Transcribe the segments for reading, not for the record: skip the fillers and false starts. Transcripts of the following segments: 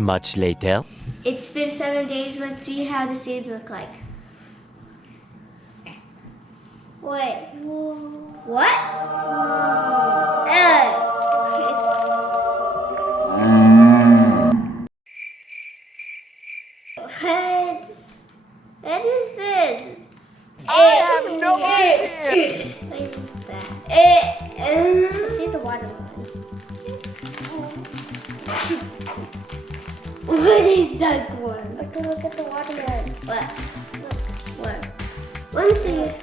Much later. It's been 7 days. Let's see how the seeds look like. Wait. What? What is this? I have no idea. What is that? Let's see the watermelon. What is that one? Look at the watermelon. What? Look. What? Let me see it.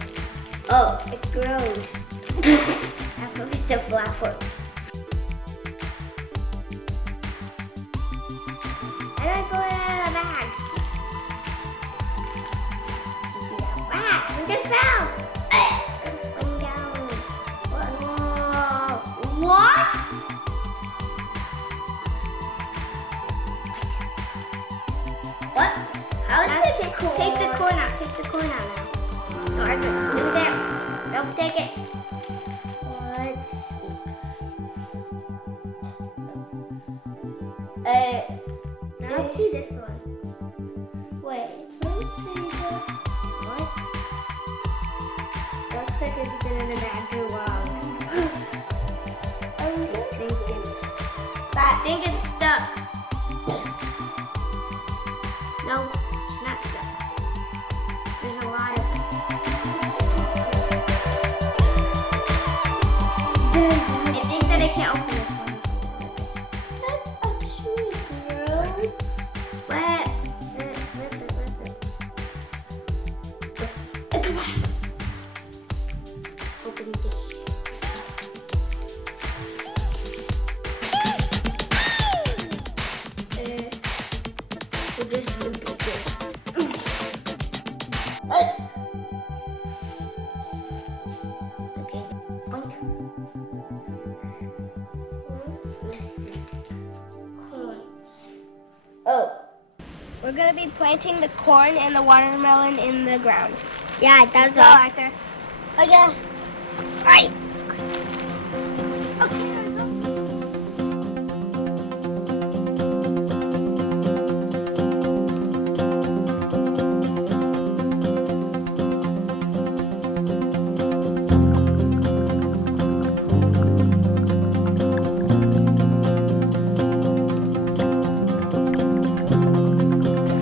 Oh, it grows. It's a flower. And I pull it out of the bag. Wow, we just fell. One down. Whoa. What? What? How is it? Take the corn out. Take the corn out now. No, I can leave it there. Don't take it. Let's see. Now let's see this one. Wait. Let's see this. What? Looks like it's been in the bag too long. I think it's stuck. No, it's not stuck. There's a lot of it. I think that I can't open this one. That's actually gross. What? Lift it. Come on. Open this. We'll just look at this. Okay. Boink. Corn. Oh. We're gonna be planting the corn and the watermelon in the ground. Yeah, that's all. Arthur. Okay. Right. Okay.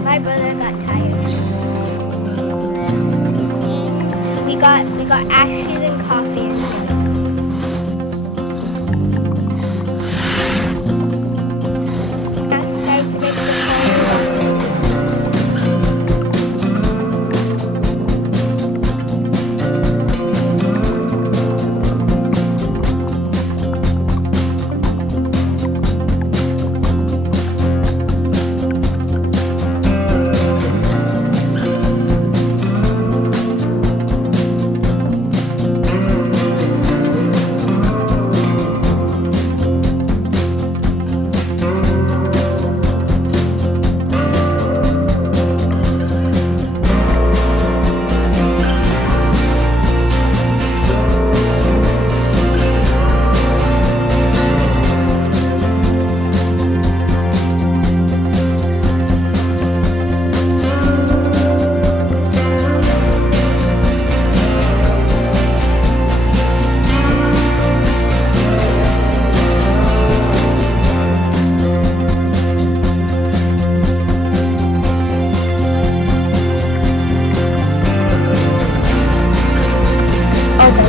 My brother got tired. We got ashes and coffee and milk. Now it's time to make the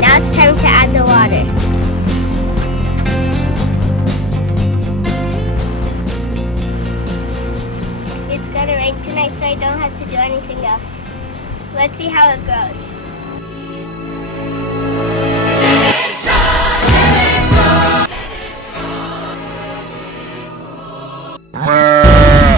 Now it's time to add the water. It's gonna rain tonight, so I don't have to do anything else. Let's see how it grows.